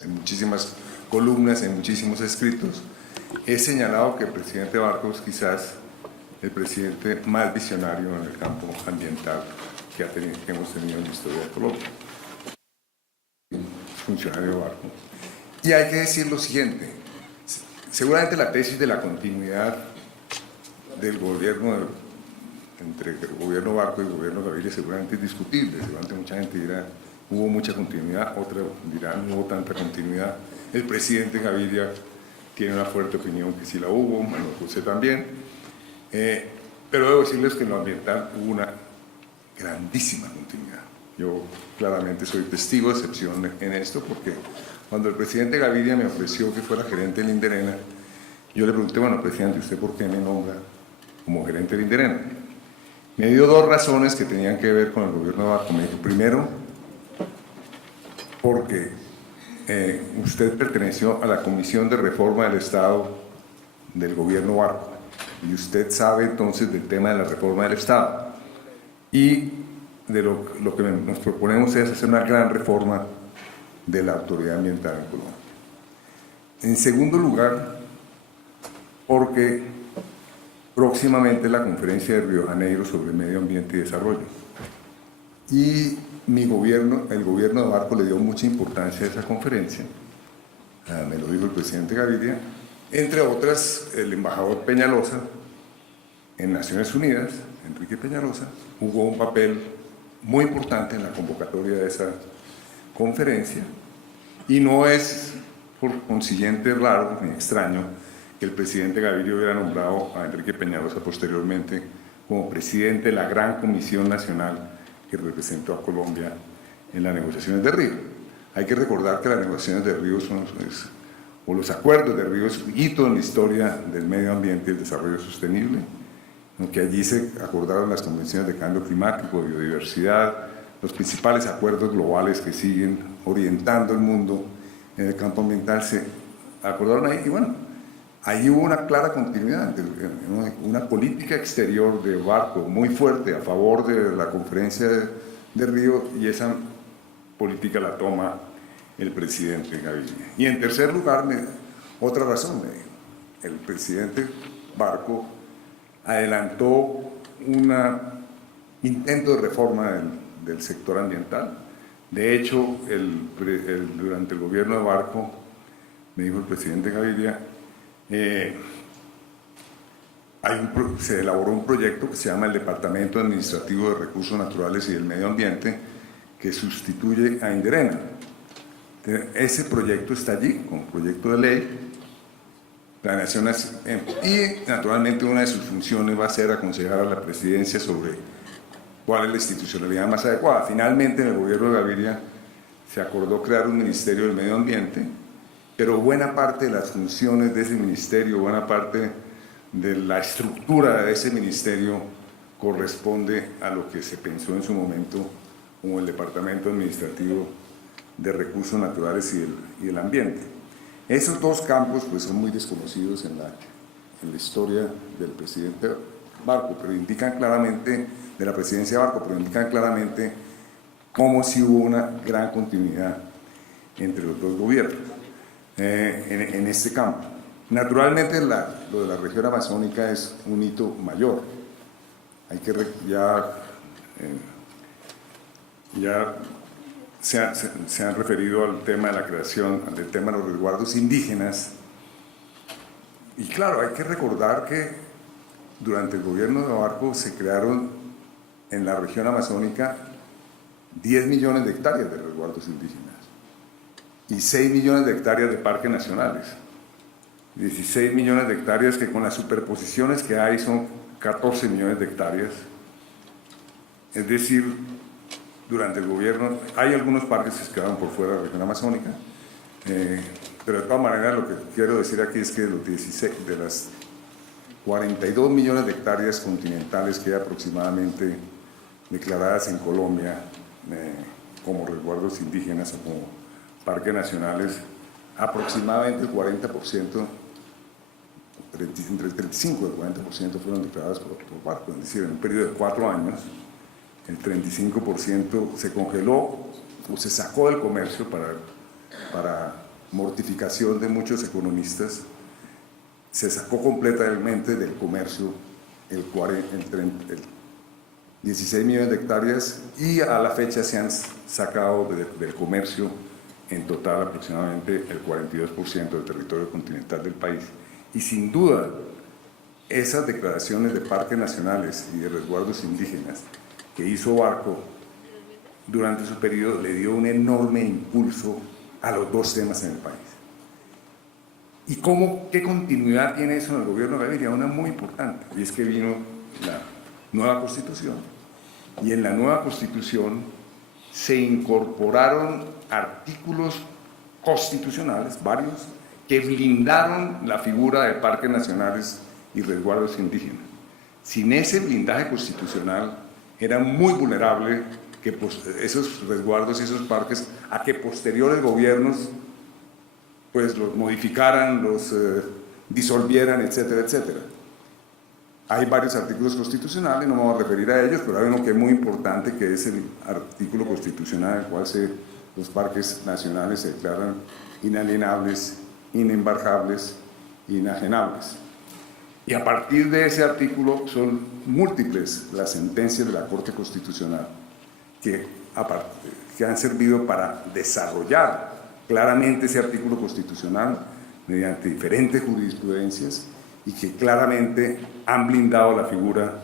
en muchísimas columnas, en muchísimos escritos, he señalado que el presidente Barco es quizás el presidente más visionario en el campo ambiental que hemos tenido en la historia de Colombia. Funcionario Barco. Y hay que decir lo siguiente, seguramente la tesis de la continuidad del gobierno, entre el gobierno Barco y el gobierno Gaviria, seguramente es discutible, seguramente mucha gente dirá, hubo mucha continuidad, otra dirá, no hubo tanta continuidad. El presidente Gaviria tiene una fuerte opinión que sí la hubo, Manuel José también, pero debo decirles que en lo ambiental hubo una grandísima continuidad. Yo claramente soy testigo de excepción en esto, porque cuando el presidente Gaviria me ofreció que fuera gerente del Inderena, yo le pregunté, bueno, presidente, ¿usted por qué me nombra como gerente del Inderena? Me dio dos razones que tenían que ver con el gobierno de Barco. Me dijo, primero, porque usted perteneció a la Comisión de Reforma del Estado del gobierno Barco, y usted sabe entonces del tema de la reforma del Estado. Y de lo que nos proponemos es hacer una gran reforma de la autoridad ambiental en Colombia. En segundo lugar, porque próximamente la conferencia de Río de Janeiro sobre medio ambiente y desarrollo. Y mi gobierno, el gobierno de Barco, le dio mucha importancia a esa conferencia, me lo dijo el presidente Gaviria, entre otras el embajador Peñalosa en Naciones Unidas, Enrique Peñalosa, jugó un papel muy importante en la convocatoria de esa conferencia, y no es por consiguiente raro ni extraño que el presidente Gaviria hubiera nombrado a Enrique Peñalosa posteriormente como presidente de la Gran Comisión Nacional que representó a Colombia en las negociaciones de Río. Hay que recordar que las negociaciones de Río o los acuerdos de Río es un hito en la historia del medio ambiente y el desarrollo sostenible, aunque allí se acordaron las convenciones de cambio climático, biodiversidad, los principales acuerdos globales que siguen orientando el mundo en el campo ambiental se acordaron ahí, y bueno, ahí hubo una clara continuidad, una política exterior de Barco muy fuerte a favor de la conferencia de Río, y esa política la toma el presidente Gaviria. Y en tercer lugar, otra razón, el presidente Barco adelantó un intento de reforma del sector ambiental. De hecho, durante el gobierno de Barco, me dijo el presidente Gaviria, se elaboró un proyecto que se llama el Departamento Administrativo de Recursos Naturales y del Medio Ambiente, que sustituye a Inderena. Ese proyecto está allí, como proyecto de ley, y naturalmente una de sus funciones va a ser aconsejar a la presidencia sobre cuál es la institucionalidad más adecuada. Finalmente, en el gobierno de Gaviria se acordó crear un Ministerio del Medio Ambiente, pero buena parte de las funciones de ese ministerio, buena parte de la estructura de ese ministerio corresponde a lo que se pensó en su momento como el Departamento Administrativo de Recursos Naturales y el Ambiente. Esos dos campos pues, son muy desconocidos en la historia del presidente Barco, pero indican claramente, de la presidencia de Barco, pero indican claramente cómo sí hubo una gran continuidad entre los dos gobiernos en este campo. Naturalmente lo de la región amazónica es un hito mayor. Hay que ya se han referido al tema de la creación, al tema de los resguardos indígenas. Y claro, hay que recordar que durante el gobierno de Barco se crearon en la región amazónica 10 millones de hectáreas de resguardos indígenas y 6 millones de hectáreas de parques nacionales. 16 millones de hectáreas que con las superposiciones que hay son 14 millones de hectáreas. Es decir, durante el gobierno, hay algunos parques que se quedaron por fuera de la región amazónica, pero de todas maneras lo que quiero decir aquí es que de las 42 millones de hectáreas continentales que hay aproximadamente declaradas en Colombia como resguardos indígenas o como parques nacionales, aproximadamente el 40%, entre el 35 y el 40% fueron declaradas por Barco, es decir, en un periodo de 4 años, el 35% se congeló o se sacó del comercio para mortificación de muchos economistas, se sacó completamente del comercio el 16 millones de hectáreas y a la fecha se han sacado del comercio en total aproximadamente el 42% del territorio continental del país. Y sin duda, esas declaraciones de parques nacionales y de resguardos indígenas que hizo Barco durante su periodo le dio un enorme impulso a los dos temas en el país. ¿Y qué continuidad tiene eso en el gobierno de Gaviria? Una muy importante, y es que vino la nueva Constitución, y en la nueva Constitución se incorporaron artículos constitucionales, varios, que blindaron la figura de parques nacionales y resguardos indígenas. Sin ese blindaje constitucional era muy vulnerable que esos resguardos y esos parques a que posteriores gobiernos pues los modificaran, los disolvieran, etcétera, etcétera. Hay varios artículos constitucionales, no me voy a referir a ellos, pero hay uno que es muy importante, que es el artículo constitucional en el cual los parques nacionales se declaran inalienables, inembargables, inajenables. Y a partir de ese artículo son múltiples las sentencias de la Corte Constitucional que han servido para desarrollar claramente ese artículo constitucional mediante diferentes jurisprudencias y que claramente han blindado la figura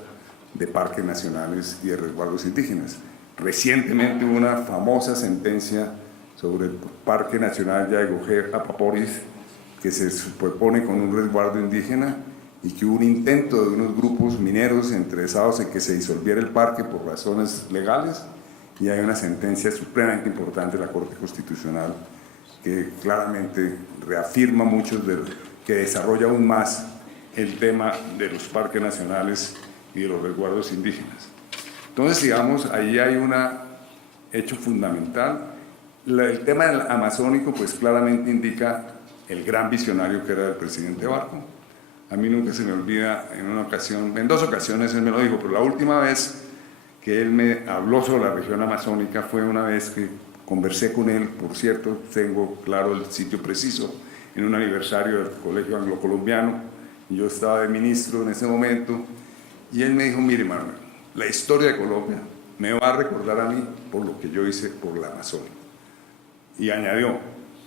de parques nacionales y de resguardos indígenas. Recientemente hubo una famosa sentencia sobre el Parque Nacional Yaigojé-Apaporis que se superpone con un resguardo indígena y que hubo un intento de unos grupos mineros interesados en que se disolviera el parque por razones legales, y hay una sentencia supremamente importante de la Corte Constitucional que claramente reafirma que desarrolla aún más el tema de los parques nacionales y de los resguardos indígenas. Entonces, digamos, ahí hay un hecho fundamental. El tema del amazónico, pues claramente indica el gran visionario que era el presidente Barco. A mí nunca se me olvida, en dos ocasiones él me lo dijo, pero la última vez que él me habló sobre la región amazónica fue una vez que conversé con él, por cierto, tengo claro el sitio preciso, en un aniversario del Colegio Anglo-Colombiano, y yo estaba de ministro en ese momento, y él me dijo: mire, Manuel, la historia de Colombia me va a recordar a mí por lo que yo hice por la Amazonia. Y añadió,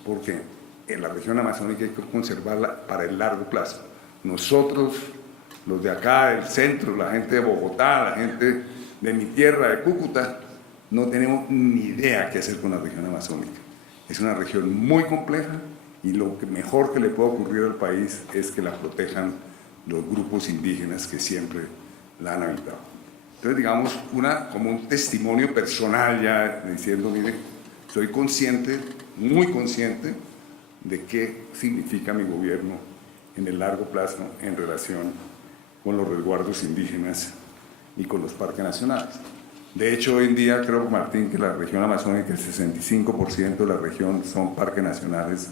porque en la región amazónica hay que conservarla para el largo plazo. Nosotros, los de acá, del centro, la gente de Bogotá, la gente de mi tierra, de Cúcuta, no tenemos ni idea qué hacer con la región amazónica. Es una región muy compleja y lo mejor que le puede ocurrir al país es que la protejan los grupos indígenas que siempre la han habitado. Entonces, digamos, como un testimonio personal ya diciendo: mire, soy consciente, muy consciente, de qué significa mi gobierno en el largo plazo en relación con los resguardos indígenas y con los parques nacionales. De hecho, hoy en día creo, Martín, que la región amazónica, el 65% de la región son parques nacionales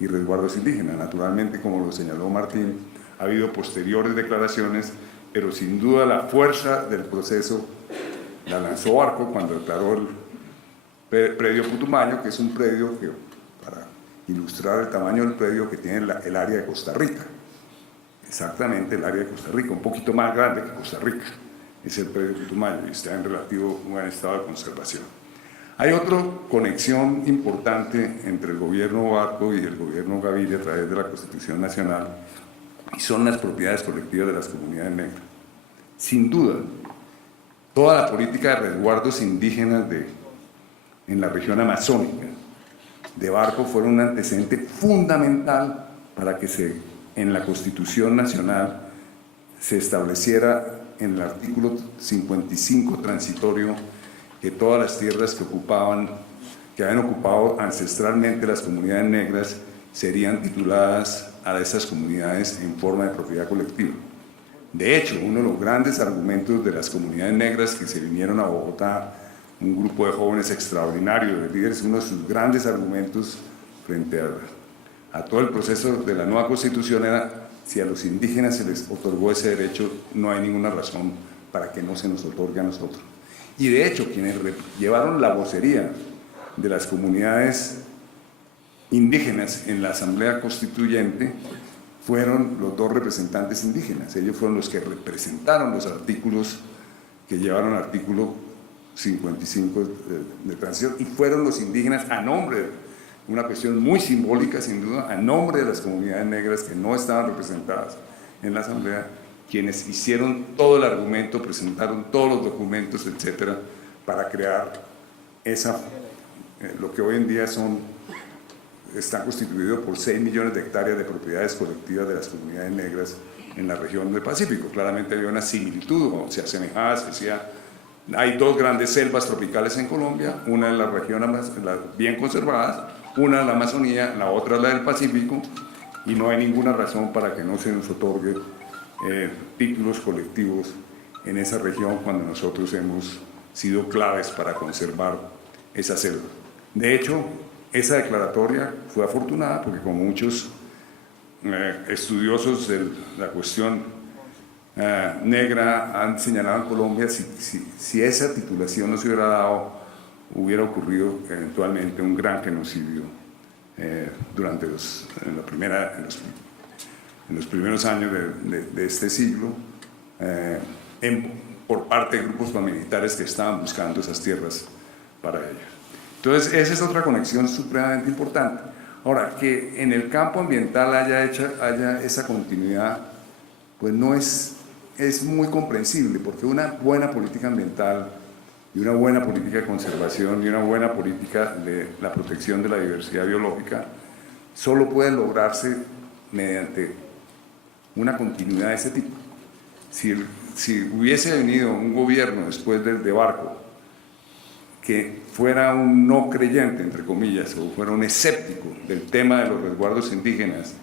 y resguardos indígenas. Naturalmente, como lo señaló Martín, ha habido posteriores declaraciones, pero sin duda la fuerza del proceso la lanzó Barco cuando declaró el predio Putumayo, que es un predio que, para ilustrar el tamaño del predio, que tiene el área de Costa Rica. Exactamente el área de Costa Rica, un poquito más grande que Costa Rica. Es el predio Putumayo y está en relativo buen estado de conservación. Hay otra conexión importante entre el gobierno Barco y el gobierno Gaviria a través de la Constitución Nacional, y son las propiedades colectivas de las comunidades negras. Sin duda, toda la política de resguardos indígenas en la región amazónica de Barco fueron un antecedente fundamental para que en la Constitución Nacional se estableciera en el artículo 55 transitorio que todas las tierras que habían ocupado ancestralmente las comunidades negras serían tituladas a esas comunidades en forma de propiedad colectiva. De hecho, uno de los grandes argumentos de las comunidades negras que se vinieron a Bogotá, un grupo de jóvenes extraordinarios, de líderes, uno de sus grandes argumentos frente a todo el proceso de la nueva Constitución era: si a los indígenas se les otorgó ese derecho, no hay ninguna razón para que no se nos otorgue a nosotros. Y de hecho, quienes llevaron la vocería de las comunidades indígenas en la Asamblea Constituyente fueron los 2 representantes indígenas. Ellos fueron los que representaron los artículos que llevaron al artículo 55 de transición, y fueron los indígenas a nombre, una cuestión muy simbólica sin duda, a nombre de las comunidades negras que no estaban representadas en la Asamblea, quienes hicieron todo el argumento, presentaron todos los documentos, etcétera, para crear lo que hoy en día está constituido por 6 millones de hectáreas de propiedades colectivas de las comunidades negras en la región del Pacífico. Claramente había una similitud, o se asemejaba, se decía, hay 2 grandes selvas tropicales en Colombia, una en la región bien conservadas, una en la Amazonía, la otra es la del Pacífico, y no hay ninguna razón para que no se nos otorgue títulos colectivos en esa región cuando nosotros hemos sido claves para conservar esa selva. De hecho, esa declaratoria fue afortunada porque, como muchos estudiosos de la cuestión negra han señalado en Colombia, si esa titulación no se hubiera dado, hubiera ocurrido eventualmente un gran genocidio durante en los primeros años de este siglo, por parte de grupos paramilitares que estaban buscando esas tierras para ellos. Entonces, esa es otra conexión supremamente importante. Ahora, que en el campo ambiental haya esa continuidad, pues no es muy comprensible, porque una buena política ambiental y una buena política de conservación y una buena política de la protección de la diversidad biológica solo puede lograrse mediante una continuidad de ese tipo. Si hubiese venido un gobierno después de Barco que fuera un no creyente, entre comillas, o fuera un escéptico del tema de los resguardos indígenas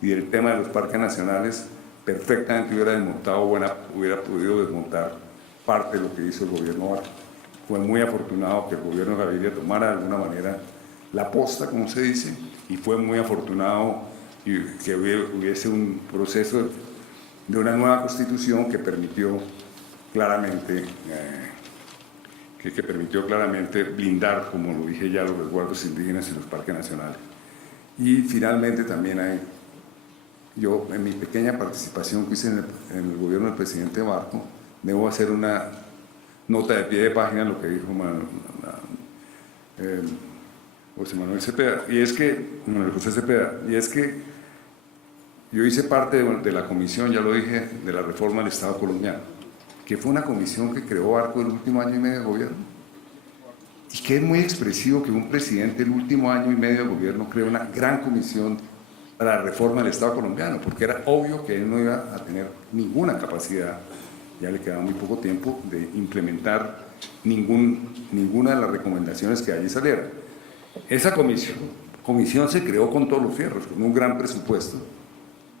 y del tema de los parques nacionales, perfectamente hubiera podido desmontar parte de lo que hizo el gobierno Barco. Fue muy afortunado que el gobierno Gaviria tomara de alguna manera la posta, como se dice, y fue muy afortunado que hubiese un proceso de una nueva constitución que permitió claramente blindar, como lo dije ya, los resguardos indígenas y los parques nacionales. Y finalmente también yo en mi pequeña participación que hice en el gobierno del presidente Barco, debo hacer una nota de pie de página en lo que dijo José Manuel Cepeda, José Cepeda, y es que yo hice parte de la comisión, ya lo dije, de la reforma del Estado colombiano, que fue una comisión que creó Barco el último año y medio de gobierno, y que es muy expresivo que un presidente el último año y medio de gobierno cree una gran comisión para la reforma del Estado colombiano, porque era obvio que él no iba a tener ninguna capacidad, ya le quedaba muy poco tiempo, de implementar ninguna de las recomendaciones que allí salieran. Esa comisión se creó con todos los fierros, con un gran presupuesto,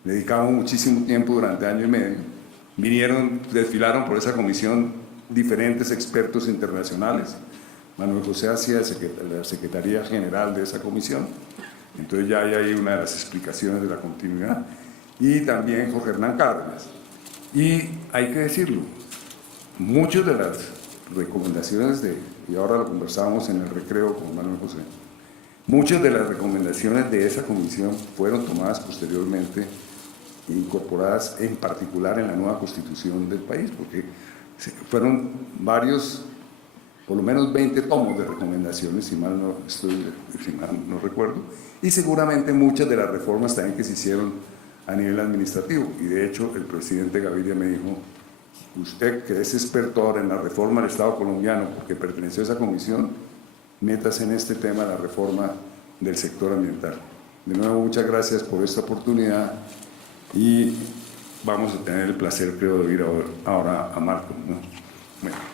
le dedicamos muchísimo tiempo durante año y medio, desfilaron por esa comisión diferentes expertos internacionales. Manuel José hacía la Secretaría General de esa comisión, entonces ya hay ahí una de las explicaciones de la continuidad, y también Jorge Hernán Cárdenas. Y hay que decirlo, muchas de las recomendaciones y ahora lo conversábamos en el recreo con Manuel José, muchas de las recomendaciones de esa comisión fueron tomadas posteriormente e incorporadas en particular en la nueva constitución del país, porque fueron varios, por lo menos 20 tomos de recomendaciones, si mal no recuerdo, y seguramente muchas de las reformas también que se hicieron a nivel administrativo. Y de hecho el presidente Gaviria me dijo: usted, que es experto ahora en la reforma del Estado colombiano, porque perteneció a esa comisión, métase en este tema de la reforma del sector ambiental. De nuevo, muchas gracias por esta oportunidad y vamos a tener el placer, creo, de oír ahora a Marco, ¿no? Bueno.